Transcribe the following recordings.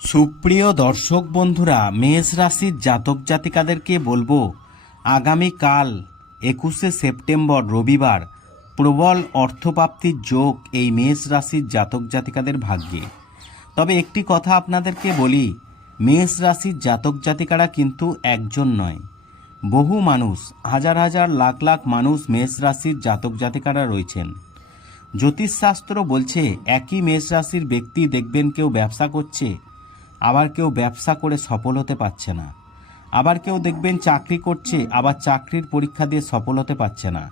সুপ্রিয় দর্শক বন্ধুরা, মেষ রাশির জাতক জাতিকাদেরকে বলব আগামীকাল একুশে সেপ্টেম্বর রবিবার প্রবল অর্থপ্রাপ্তির যোগ এই মেষ রাশির জাতক জাতিকাদের ভাগ্যে। তবে একটি কথা আপনাদেরকে বলি, মেষ রাশির জাতক জাতিকারা কিন্তু একজন নয়। বহু মানুষ, হাজার হাজার লাখ লাখ মানুষ মেষ রাশির জাতক জাতিকারা রয়েছেন। জ্যোতিষশাস্ত্র বলছে, একই মেষ রাশির ব্যক্তি দেখবেন কেউ ব্যবসা করছে আবার কেউ ব্যবসা করে সফল হতে পারছে না। আবার কেউ দেখবেন চাকরি করছে, আবার চাকরির পরীক্ষা দিয়ে সফল হতে পারছে না।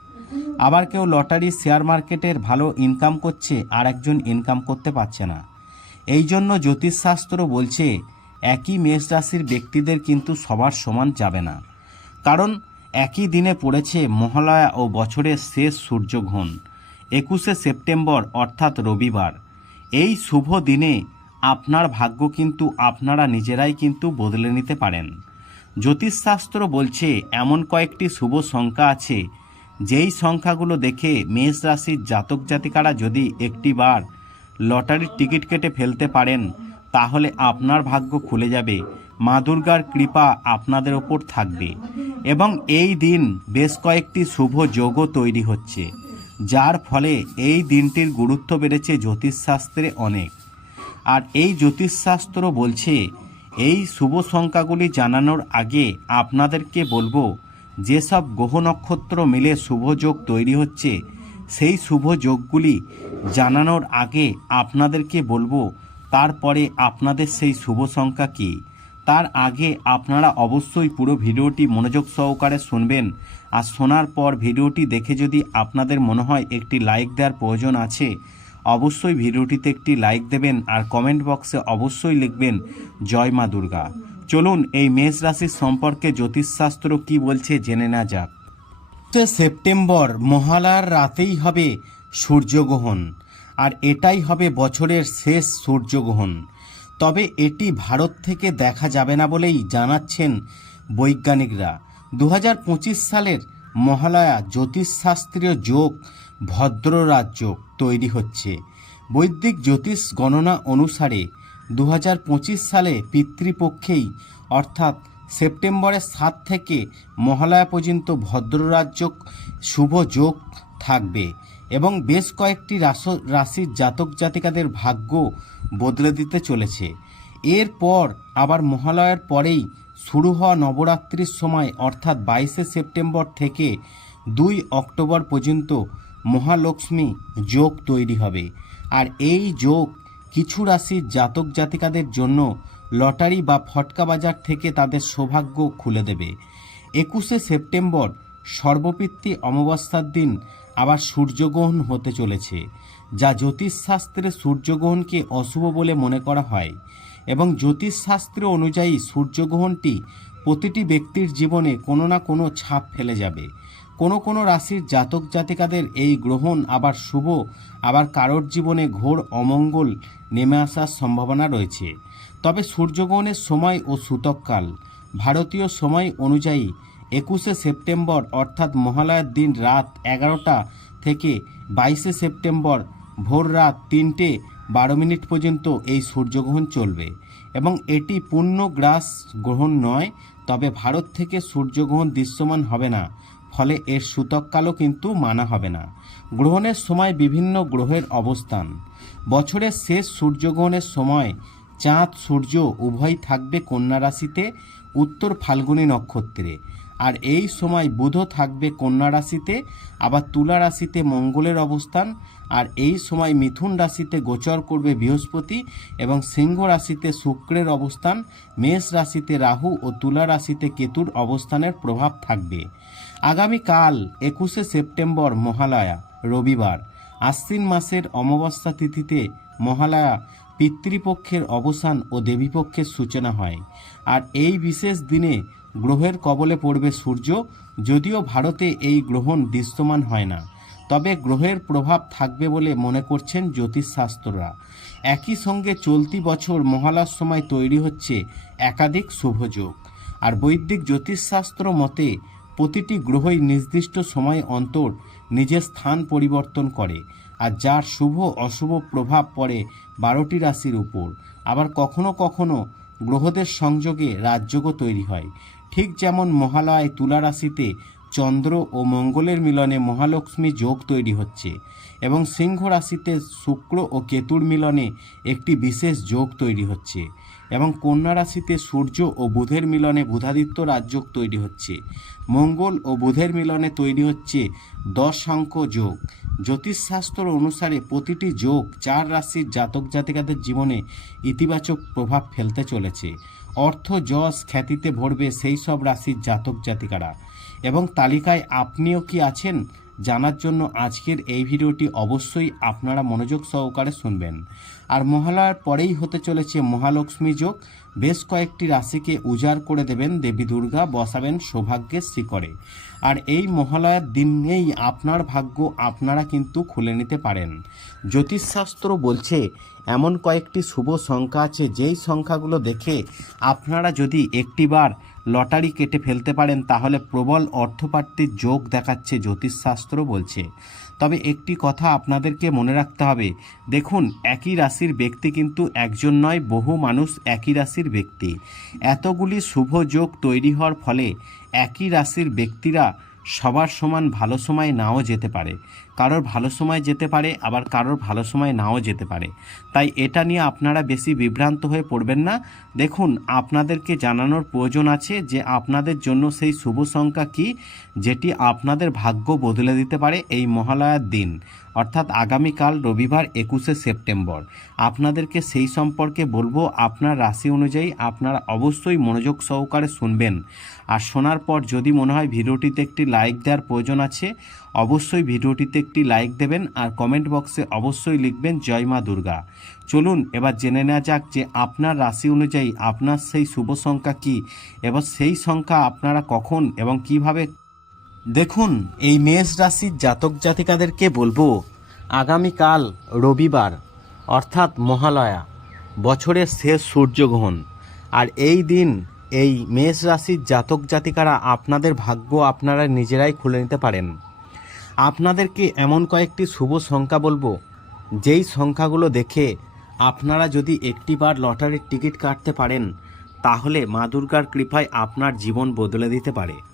আবার কেউ লটারি শেয়ার মার্কেটের ভালো ইনকাম করছে, আর একজন ইনকাম করতে পারছে না। এই জন্য জ্যোতিষশাস্ত্র বলছে, একই মেষ রাশির ব্যক্তিদের কিন্তু সবার সমান যাবে না। কারণ একই দিনে পড়েছে মহালয়া ও বছরের শেষ সূর্যগ্রহণ, একুশে সেপ্টেম্বর অর্থাৎ রবিবার। এই শুভ দিনে আপনার ভাগ্য কিন্তু আপনারা নিজেরাই কিন্তু বদলে নিতে পারেন। জ্যোতিষশাস্ত্র বলছে, এমন কয়েকটি শুভ সংখ্যা আছে। যেই সংখ্যাগুলো দেখে মেষ রাশির জাতক জাতিকারা যদি একটিবার লটারির টিকিট কেটে ফেলতে পারেন, তাহলে আপনার ভাগ্য খুলে যাবে। মা দুর্গার কৃপা আপনাদের ওপর থাকবে। এবং এই দিন বেশ কয়েকটি শুভ যোগও তৈরি হচ্ছে, যার ফলে এই দিনটির গুরুত্ব বেড়েছে জ্যোতিষশাস্ত্রে অনেক। আর এই জ্যোতিষশাস্ত্র বলছে, এই শুভ সংখ্যাগুলি জানানোর আগে আপনাদেরকে বলব, যেসব গ্রহ নক্ষত্র মিলে শুভ যোগ তৈরি হচ্ছে, সেই শুভ যোগগুলি জানানোর আগে আপনাদেরকে বলব, তারপরে আপনাদের সেই শুভ সংখ্যা কী? তার আগে আপনারা অবশ্যই পুরো ভিডিওটি মনোযোগ সহকারে শুনবেন, আর শোনার পর ভিডিওটি দেখে যদি আপনাদের মনে হয় একটি লাইক দেওয়ার প্রয়োজন আছে অবশ্যই ভিডিওটিতে একটি লাইক দেবেন আর কমেন্ট বক্সে অবশ্যই লিখবেন, জয় মা দুর্গা। চলুন এই মেষ রাশির সম্পর্কে জ্যোতিষশাস্ত্র কি বলছে জেনে না যাক। সেপ্টেম্বর, মহালয়ার রাতেই হবে সূর্যগ্রহণ, আর এটাই হবে বছরের শেষ সূর্যগ্রহণ। তবে এটি ভারত থেকে দেখা যাবে না বলেই জানাচ্ছেন বৈজ্ঞানিকরা। দু হাজার পঁচিশ সালের মহালয়া জ্যোতিষশাস্ত্রীয় যোগ ভদ্ররাজ যোগ তৈরি হচ্ছে। বৈদিক জ্যোতিষ গণনা অনুসারে দু হাজার পঁচিশ সালে পিতৃপক্ষেই, অর্থাৎ সেপ্টেম্বরের সাত থেকে মহালয়া পর্যন্ত ভদ্ররাজ্য শুভ যোগ থাকবে এবং বেশ কয়েকটি রাশির জাতক জাতিকাদের ভাগ্য বদলে দিতে চলেছে। এরপর আবার মহালয়ার পরেই শুরু হওয়া নবরাত্রির সময়, অর্থাৎ বাইশে সেপ্টেম্বর থেকে দুই অক্টোবর পর্যন্ত মহালক্ষ্মী যোগ তৈরি হবে। আর এই যোগ কিছু রাশির জাতক জাতিকাদের জন্য লটারি বা ফটকা বাজার থেকে তাদের সৌভাগ্য খুলে দেবে। একুশে সেপ্টেম্বর সর্বপিতৃ অমাবস্যার দিন আবার সূর্যগ্রহণ হতে চলেছে, যা জ্যোতিষশাস্ত্রে সূর্যগ্রহণকে অশুভ বলে মনে করা হয় এবং জ্যোতিষশাস্ত্র অনুযায়ী সূর্যগ্রহণটি প্রতিটি ব্যক্তির জীবনে কোনো না কোনো ছাপ ফেলে যাবে। কোনো কোনো রাশির জাতক জাতিকাদের এই গ্রহণ আবার শুভ, আবার কারোর জীবনে ঘোর অমঙ্গল নেমে আসার সম্ভাবনা রয়েছে। তবে সূর্যগ্রহণের সময় ও সূতককাল, ভারতীয় সময় অনুযায়ী একুশে সেপ্টেম্বর অর্থাৎ মহালয়ার দিন রাত এগারোটা থেকে বাইশে সেপ্টেম্বর ভোর রাত তিনটে বারো মিনিট পর্যন্ত এই সূর্যগ্রহণ চলবে এবং এটি পূর্ণ গ্রাস গ্রহণ নয়, তবে ভারত থেকে সূর্যগ্রহণ দৃশ্যমান হবে না। ফলে এর সূতককালও কিন্তু মানা হবে না। গ্রহণের সময় বিভিন্ন গ্রহের অবস্থান। বছরের শেষ সূর্যগ্রহণের সময় চাঁদ, সূর্য উভয় থাকবে কন্যা রাশিতে, উত্তর ফাল্গুনী নক্ষত্রে। আর এই সময় বুধ থাকবে কন্যা রাশিতে, আবার তুলা রাশিতে মঙ্গলের অবস্থান, আর এই সময় মিথুন রাশিতে গোচর করবে বৃহস্পতি এবং সিংহ রাশিতে শুক্রের অবস্থান, মেষ রাশিতে রাহু ও তুলা রাশিতে কেতুর অবস্থানের প্রভাব থাকবে। আগামীকাল একুশে সেপ্টেম্বর মহালয়া, রবিবার। আশ্বিন মাসের অমাবস্যা তিথিতে মহালয়া পিতৃপক্ষের অবসান ও দেবীপক্ষের সূচনা হয়। আর এই বিশেষ দিনে গ্রহের কবলে পড়বে সূর্য, যদিও ভারতে এই গ্রহণ দৃশ্যমান হয় না। তবে গ্রহের প্রভাব থাকবে বলে মনে করছেন জ্যোতিষশাস্ত্ররা। একই সঙ্গে চলতি বছর মহালয়ার সময় তৈরি হচ্ছে একাধিক শুভযোগ। আর বৈদিক জ্যোতিষশাস্ত্র মতে, প্রতিটি গ্রহই নির্দিষ্ট সময় অন্তর নিজের স্থান পরিবর্তন করে, আর যার শুভ অশুভ প্রভাব পড়ে বারোটি রাশির উপর। আবার কখনো কখনো গ্রহদের সংযোগে রাজযোগও তৈরি হয়। ঠিক যেমন মহালয় তুলা রাশিতে চন্দ্র ও মঙ্গলের মিলনে মহালক্ষ্মী যোগ তৈরি হচ্ছে এবং সিংহ রাশিতে শুক্র ও কেতুর মিলনে একটি বিশেষ যোগ তৈরি হচ্ছে এবং কন্যা রাশিতে সূর্য ও বুধের মিলনে বুধাদিত্য রাজযোগ তৈরি হচ্ছে। মঙ্গল ও বুধের মিলনে তৈরি হচ্ছে দশাঙ্ক যোগ। জ্যোতিষশাস্ত্র অনুসারে প্রতিটি যোগ চার রাশির জাতক জাতিকাদের জীবনে ইতিবাচক প্রভাব ফেলতে চলেছে। অর্থ যশ খ্যাতিতে ভরবে সেই সব রাশির জাতক জাতিকারা। এবং তালিকায় আপনিও কি আছেন জানার জন্য আজকের এই ভিডিওটি অবশ্যই আপনারা মনোযোগ সহকারে শুনবেন। আর মহালয়ার পরেই হতে চলেছে মহালক্ষ্মী যোগ বেশ কয়েকটি রাশিকে উজাড় করে দেবেন দেবী দুর্গা, বসাবেন সৌভাগ্যের শিকড়ে আর এই মহালয়ার দিনেই আপনার ভাগ্য আপনারা কিন্তু খুলে নিতে পারেন। জ্যোতিষশাস্ত্র বলছে, এমন কয়েকটি শুভ সংখ্যা আছে, যেই সংখ্যাগুলো দেখে আপনারা যদি একটিবার লটারি কেটে ফেলতে পারেন, তাহলে প্রবল অর্থপ্রাপ্তির যোগ দেখাচ্ছে জ্যোতিষশাস্ত্র বলছে। তবে একটি কথা আপনাদেরকে মনে রাখতে হবে, দেখুন, একই রাশির ব্যক্তি কিন্তু একজন নয়, বহু মানুষ একই রাশির ব্যক্তি। এতগুলি শুভ যোগ তৈরি হওয়ার ফলে একই রাশির ব্যক্তিরা সবার সমান ভালো সময় নাও যেতে পারে। কারোর ভালো সময় যেতে পারে, আবার কারোর ভালো সময় নাও যেতে পারে। তাই এটা নিয়ে আপনারা বেশি বিভ্রান্ত হয়ে পড়বেন না। দেখুন, আপনাদেরকে জানানোর প্রয়োজন আছে যে আপনাদের জন্য সেই শুভ সংখ্যা কি, যেটি আপনাদের ভাগ্য বদলে দিতে পারে এই মহালয়ার দিন। অর্থাৎ আগামীকাল রবিবার একুশে সেপ্টেম্বর। আপনাদেরকে সেই সম্পর্কে বলব, আপনার রাশি অনুযায়ী আপনারা অবশ্যই মনোযোগ সহকারে শুনবেন। আর শোনার পর যদি মনে হয় ভিডিওটিতে একটি লাইক দেওয়ার প্রয়োজন আছে, অবশ্যই ভিডিওটিতে একটি লাইক দেবেন আর কমেন্ট বক্সে অবশ্যই লিখবেন, জয় মা দুর্গা। চলুন, এবার জেনে নেওয়া যাক যে আপনার রাশি অনুযায়ী আপনার সেই শুভ সংখ্যা কি, এবং সেই সংখ্যা আপনারা কখন এবং কীভাবে দেখুন, এই মেষ রাশির জাতক জাতিকাদেরকে বলব, আগামীকাল রবিবার, অর্থাৎ মহালয়া, বছরের শেষ সূর্যগ্রহণ। আর এই দিন, এই মেষ রাশির জাতক জাতিকারা আপনাদের ভাগ্য আপনারা নিজেরাই খুলে নিতে পারেন। আপনাদেরকে এমন কয়েকটি শুভ সংখ্যা বলব, যেই সংখ্যাগুলো দেখে আপনারা যদি একটিবার লটারির টিকিট কাটতে পারেন, তাহলে মা দুর্গার কৃপায় আপনার জীবন বদলে দিতে পারে।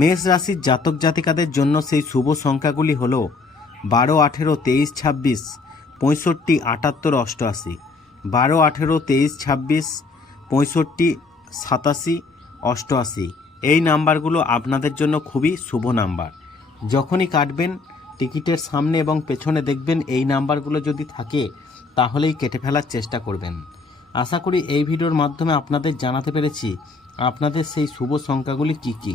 মেষ রাশির জাতক জাতিকাদের জন্য সেই শুভ সংখ্যাগুলি হল বারো, আঠেরো, তেইশ, ছাব্বিশ, পঁয়ষট্টি, আটাত্তর, অষ্টআশি। বারো, আঠেরো, তেইশ, ছাব্বিশ, পঁয়ষট্টি, সাতাশি, অষ্টআশি। এই নাম্বারগুলো আপনাদের জন্য খুবই শুভ নাম্বার। যখনই কাটবেন, টিকিটের সামনে এবং পেছনে দেখবেন এই নাম্বারগুলো যদি থাকে, তাহলেই কেটে ফেলার চেষ্টা করবেন। আশা করি এই ভিডিওর মাধ্যমে আপনাদের জানাতে পেরেছি, আপনাদের সেই শুভ সংখ্যাগুলি কী কি?